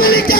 Dominicana.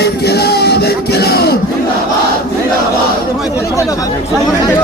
ইনকিলাব ইনকিলাব